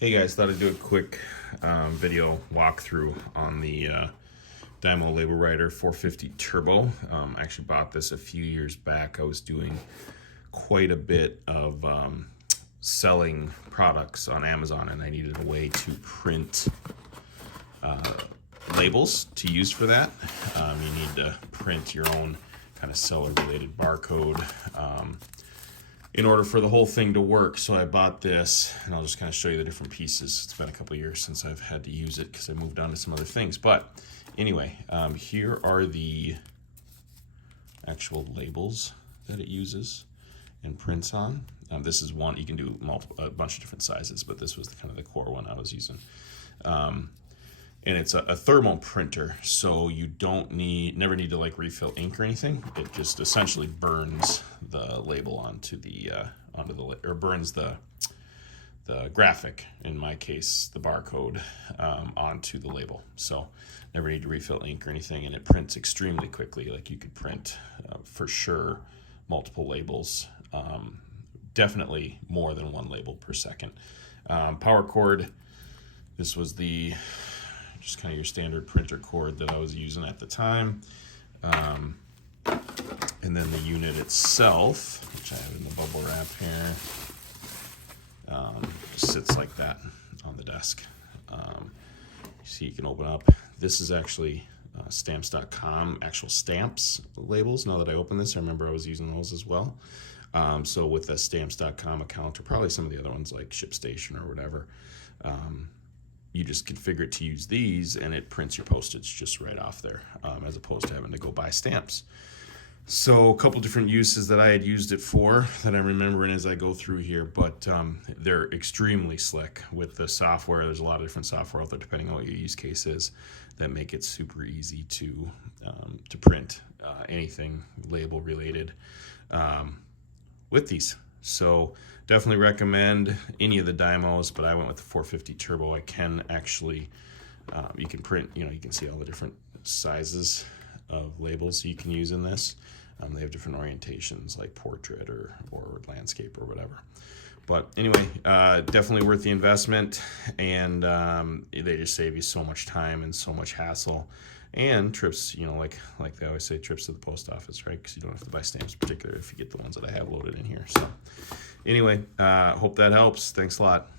Hey guys, thought I'd do a quick video walkthrough on the DYMO LabelWriter 450 Turbo. I actually bought this a few years back. I was doing quite a bit of selling products on Amazon, and I needed a way to print labels to use for that. You need to print your own kind of seller-related barcode in order for the whole thing to work. So I bought this, and I'll just kind of show you the different pieces. It's been a couple years since I've had to use it because I moved on to some other things. But anyway, here are the actual labels that it uses and prints on. This is one, you can do a bunch of different sizes, but this was kind of the core one I was using. And it's a thermal printer, so you never need to like refill ink or anything. It just essentially burns the label onto the or burns the graphic, in my case the barcode, onto the label. So never need to refill ink or anything, and it prints extremely quickly. Like you could print for sure multiple labels, definitely more than one label per second. Power cord. This was just kind of your standard printer cord that I was using at the time. And then the unit itself, which I have in the bubble wrap here, sits like that on the desk. You see, you can open up. This is actually stamps.com, actual stamps labels. Now that I open this, I remember I was using those as well. So with the stamps.com account, or probably some of the other ones like ShipStation or whatever, you just configure it to use these, and it prints your postage just right off there, as opposed to having to go buy stamps. So a couple different uses that I had used it for that I'm remembering as I go through here, but they're extremely slick with the software. There's a lot of different software out there, depending on what your use case is, that make it super easy to print anything label related with these. So definitely recommend any of the DYMOs, but I went with the 450 Turbo. I can actually, you can print, you can see all the different sizes of labels you can use in this. They have different orientations like portrait or landscape or whatever. But anyway, definitely worth the investment, and they just save you so much time and so much hassle. And trips, like they always say, trips to the post office, right? Because you don't have to buy stamps, particularly if you get the ones that I have loaded in here. So anyway, hope that helps. Thanks a lot.